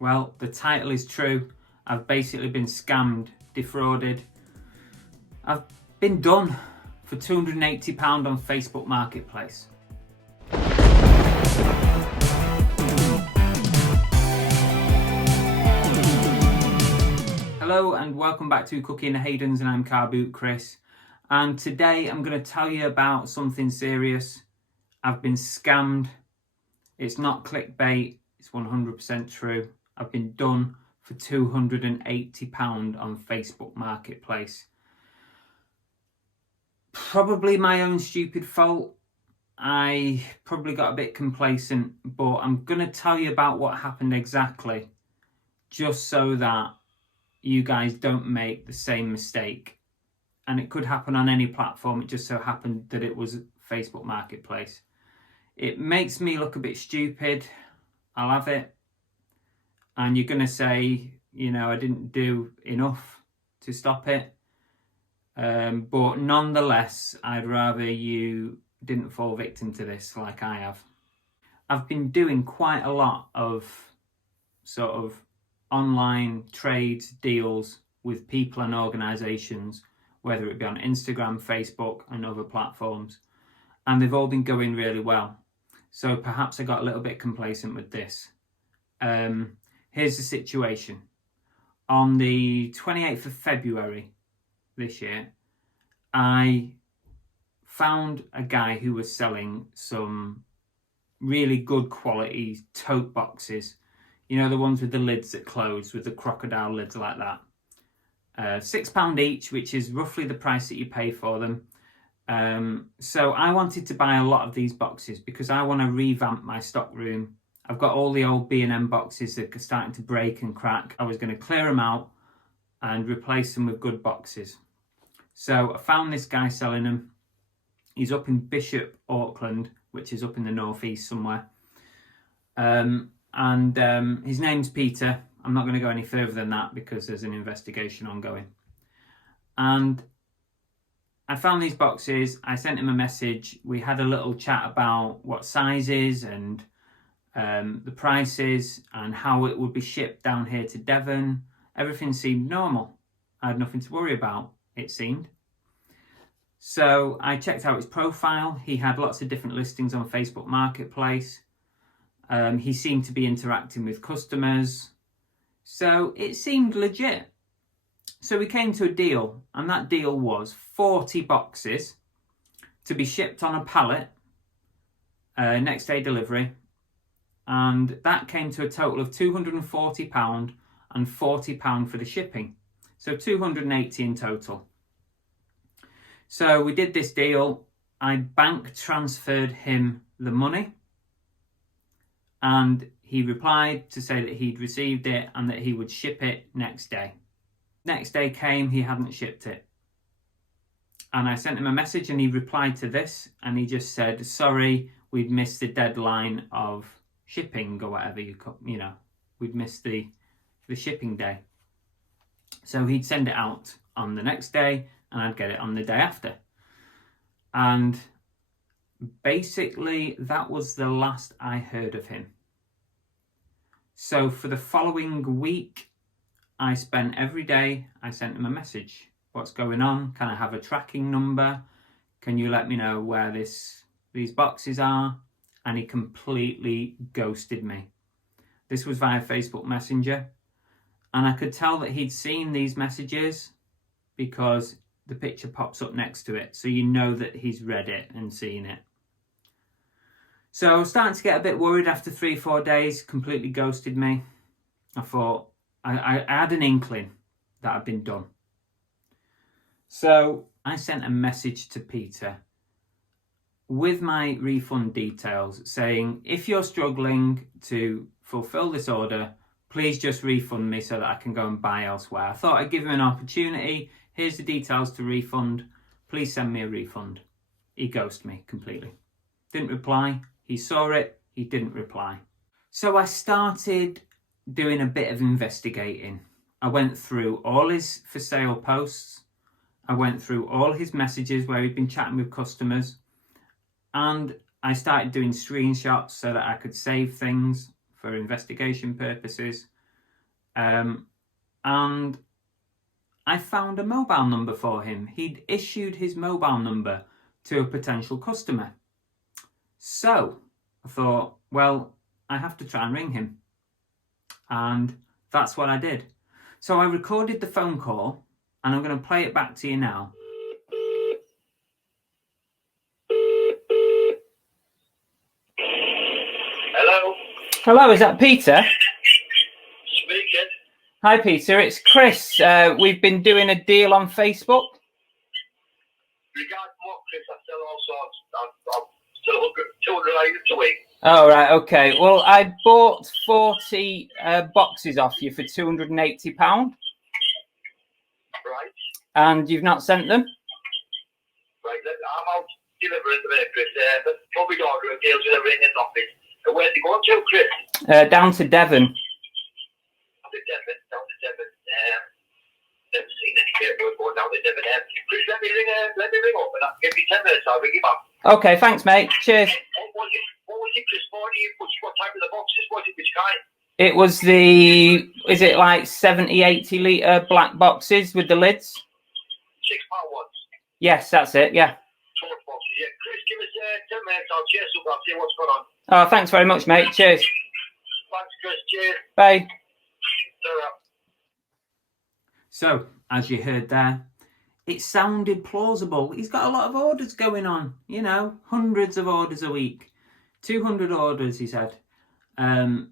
Well, the title is true. I've basically been scammed, defrauded. I've been done for £280 on Facebook Marketplace. Hello and welcome back to Cookie and the Haydens, and I'm Car Boot Chris. And today I'm going to tell you about something serious. I've been scammed. It's not clickbait, it's 100% true. I've been done for £280 on Facebook Marketplace. Probably my own stupid fault. I probably got a bit complacent, but I'm going to tell you about what happened exactly, just so that you guys don't make the same mistake. And it could happen on any platform. It just so happened that it was Facebook Marketplace. It makes me look a bit stupid. I'll have it. And you're going to say, I didn't do enough to stop it. But nonetheless, I'd rather you didn't fall victim to this like I have. I've been doing quite a lot of sort of online trades, deals with people and organisations, whether it be on Instagram, Facebook and other platforms. And they've all been going really well. So perhaps I got a little bit complacent with this. Here's the situation. On the 28th of February this year, I found a guy who was selling some really good quality tote boxes. You know, the ones with the lids that close, with the crocodile lids like that. £6 each, which is roughly the price that you pay for them. So I wanted to buy a lot of these boxes because I want to revamp my stock room. I've got all the old B&M boxes that are starting to break and crack. I was going to clear them out and replace them with good boxes. So I found this guy selling them. He's up in Bishop, Auckland, which is up in the northeast somewhere. His name's Peter. I'm not going to go any further than that because there's an investigation ongoing. And I found these boxes. I sent him a message. We had a little chat about what sizes and the prices and how it would be shipped down here to Devon. Everything seemed normal. I had nothing to worry about, it seemed. So I checked out his profile. He had lots of different listings on Facebook Marketplace. He seemed to be interacting with customers. So it seemed legit. So we came to a deal, and that deal was 40 boxes to be shipped on a pallet, next day delivery. And that came to a total of £240 and £40 for the shipping. So 280 in total. So we did this deal. I bank transferred him the money. And he replied to say that he'd received it and that he would ship it next day. Next day came, he hadn't shipped it. And I sent him a message and he replied to this and he just said, sorry, we'd missed the deadline of shipping or whatever we'd missed the shipping day. So he'd send it out on the next day and I'd get it on the day after. And basically that was the last I heard of him. So for the following week, I spent every day, I sent him a message. What's going on? Can I have a tracking number? Can you let me know where these boxes are? And he completely ghosted me. This was via Facebook Messenger. And I could tell that he'd seen these messages because the picture pops up next to it. So you know that he's read it and seen it. So I was starting to get a bit worried after 3-4 days, completely ghosted me. I thought, I had an inkling that I'd been done. So I sent a message to Peter with my refund details saying, if you're struggling to fulfill this order, please just refund me so that I can go and buy elsewhere. I thought I'd give him an opportunity. Here's the details to refund. Please send me a refund. He ghosted me completely. Didn't reply. He saw it. He didn't reply. So I started doing a bit of investigating. I went through all his for sale posts. I went through all his messages where he'd been chatting with customers. And I started doing screenshots so that I could save things for investigation purposes. and I found a mobile number for him. He'd issued his mobile number to a potential customer. So I thought, well, I have to try and ring him. And that's what I did. So I recorded the phone call, and I'm going to play it back to you now. Hello? Hello, is that Peter? Speaking. Hi, Peter. It's Chris. We've been doing a deal on Facebook. Regarding what, Chris, I sell all sorts. I'm still 200 items a week. Oh, right, okay. Well, I bought 40 boxes off you for £280. Right. And you've not sent them? Right, I'm out delivering the minute, Chris. But my daughter who deals with everything in the office. And where's he going to, Chris? Down to Devon. Down to Devon. Never seen any paperwork going down to Devon. Chris, let me ring up and I'll give you 10 minutes. I'll ring you back. Okay, thanks, mate. Cheers. What was it, Chris? What type of the boxes was it? Which kind? It was is it like 70, 80 litre black boxes with the lids? 6 pound ones. Yes, that's it, yeah. Short boxes, yeah. Chris, give us 10 minutes. I'll chase up. I'll see what's going on. Oh, thanks very much, mate. Cheers. Thanks, Chris. Cheers. Bye. So, as you heard there, it sounded plausible. He's got a lot of orders going on, hundreds of orders a week. 200 orders, he said. And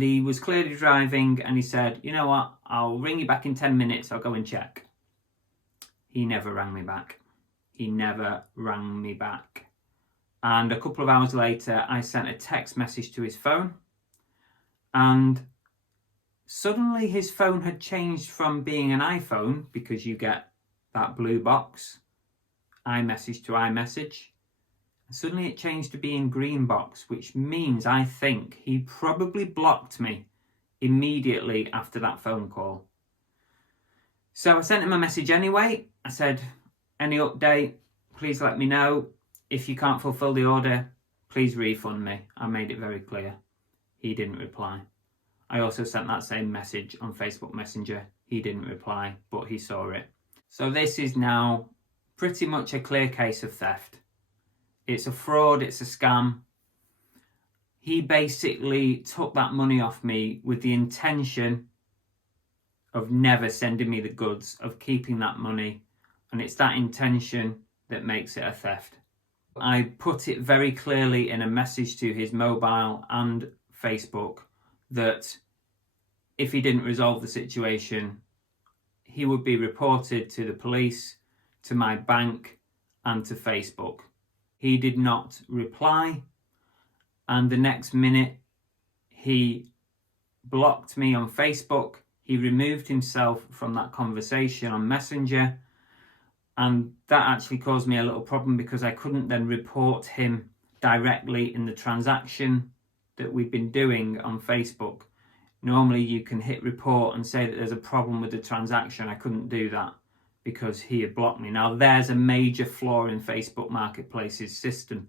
he was clearly driving, and he said, you know what, I'll ring you back in 10 minutes, I'll go and check. He never rang me back. And a couple of hours later, I sent a text message to his phone, and suddenly his phone had changed from being an iPhone, because you get that blue box, iMessage to iMessage. Suddenly it changed to being green box, which means I think he probably blocked me immediately after that phone call. So I sent him a message anyway. I said, any update, please let me know. If you can't fulfill the order, please refund me. I made it very clear. He didn't reply. I also sent that same message on Facebook Messenger. He didn't reply, but he saw it. So this is now pretty much a clear case of theft. It's a fraud, it's a scam. He basically took that money off me with the intention of never sending me the goods, of keeping that money. And it's that intention that makes it a theft. I put it very clearly in a message to his mobile and Facebook that if he didn't resolve the situation, he would be reported to the police, to my bank, and to Facebook. He did not reply, and the next minute he blocked me on Facebook. He removed himself from that conversation on Messenger, and that actually caused me a little problem because I couldn't then report him directly in the transaction that we've been doing on Facebook. Normally you can hit report and say that there's a problem with the transaction. I couldn't do that because he had blocked me. Now there's a major flaw in Facebook Marketplace's system,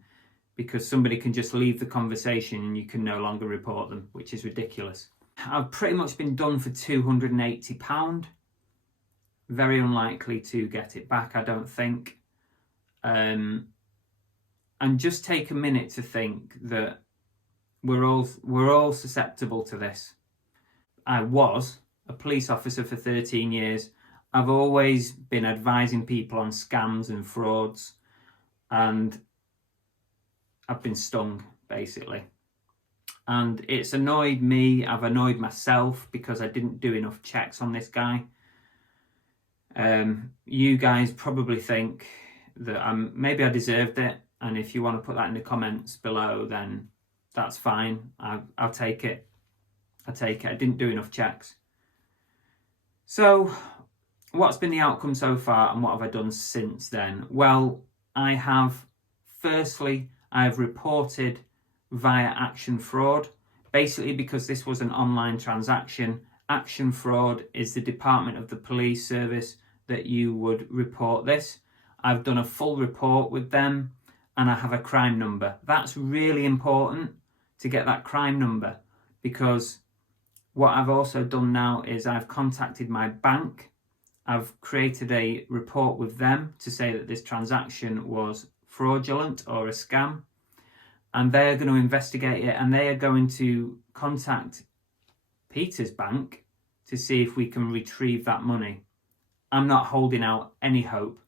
because somebody can just leave the conversation and you can no longer report them, which is ridiculous. I've pretty much been done for £280. Very unlikely to get it back, I don't think. And just take a minute to think that we're all susceptible to this. I was a police officer for 13 years. I've always been advising people on scams and frauds, and I've been stung, basically. And it's annoyed me, I've annoyed myself because I didn't do enough checks on this guy. You guys probably think that maybe I deserved it, and if you want to put that in the comments below, then that's fine. I'll take it. I didn't do enough checks. So what's been the outcome so far, and what have I done since then? Well, firstly, I've reported via Action Fraud. Basically, because this was an online transaction, Action Fraud is the department of the police service that you would report this. I've done a full report with them, and I have a crime number. That's really important to get that crime number, because What I've also done now is I've contacted my bank. I've created a report with them to say that this transaction was fraudulent or a scam, and they're going to investigate it, and they are going to contact Peter's bank to see if we can retrieve that money. I'm not holding out any hope,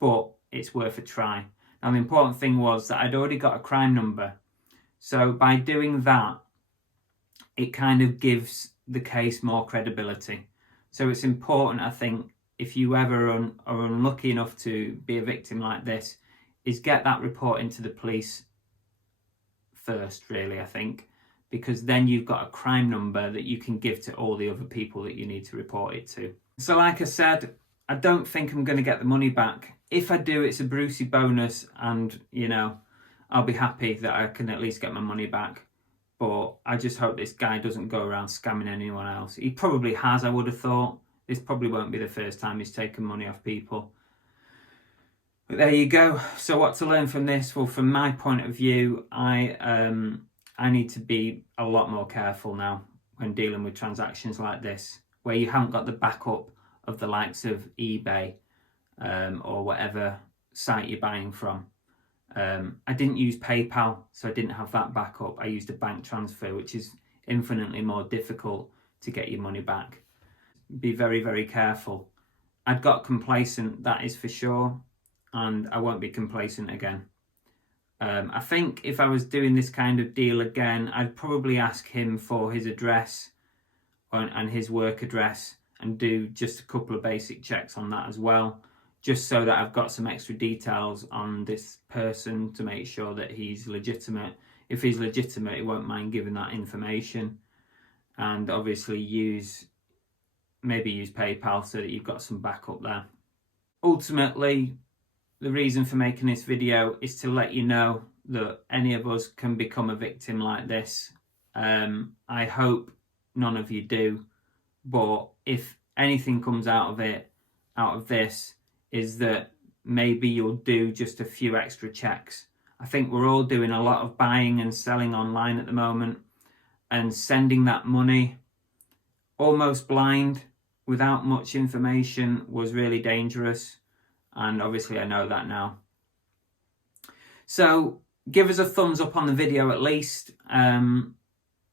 but it's worth a try. Now, the important thing was that I'd already got a crime number. So by doing that, it kind of gives the case more credibility. So it's important, I think, if you ever are unlucky enough to be a victim like this, is get that report into the police first, really, I think, because then you've got a crime number that you can give to all the other people that you need to report it to. So like I said, I don't think I'm going to get the money back. If I do, it's a Brucey bonus, and, you know, I'll be happy that I can at least get my money back. But I just hope this guy doesn't go around scamming anyone else. He probably has, I would have thought. This probably won't be the first time he's taken money off people. But there you go. So what to learn from this? Well, from my point of view, I need to be a lot more careful now when dealing with transactions like this, where you haven't got the backup of the likes of eBay or whatever site you're buying from. I didn't use PayPal, so I didn't have that backup. I used a bank transfer, which is infinitely more difficult to get your money back. Be very, very careful. I'd got complacent, that is for sure, and I won't be complacent again. I think if I was doing this kind of deal again, I'd probably ask him for his address and his work address, and do just a couple of basic checks on that as well, just so that I've got some extra details on this person to make sure that he's legitimate. If he's legitimate, he won't mind giving that information. And obviously maybe use PayPal so that you've got some backup there. Ultimately, the reason for making this video is to let you know that any of us can become a victim like this. I hope none of you do, but if anything comes out of this, is that maybe you'll do just a few extra checks. I think we're all doing a lot of buying and selling online at the moment, and sending that money almost blind without much information was really dangerous, and obviously I know that now. So give us a thumbs up on the video at least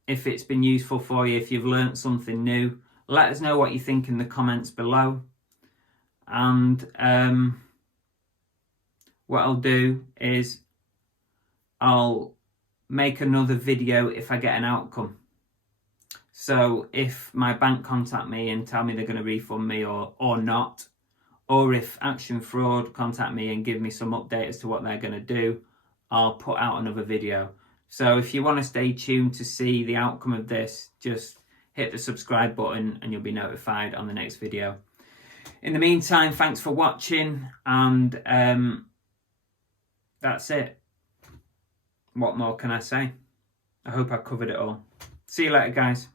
if it's been useful for you, if you've learnt something new. Let us know what you think in the comments below. And what I'll do is I'll make another video if I get an outcome. So if my bank contact me and tell me they're going to refund me or not, or if Action Fraud contact me and give me some update as to what they're going to do, I'll put out another video. So if you want to stay tuned to see the outcome of this, just hit the subscribe button and you'll be notified on the next video. In the meantime, thanks for watching, and that's it. What more can I say? I hope I've covered it all. See you later, guys.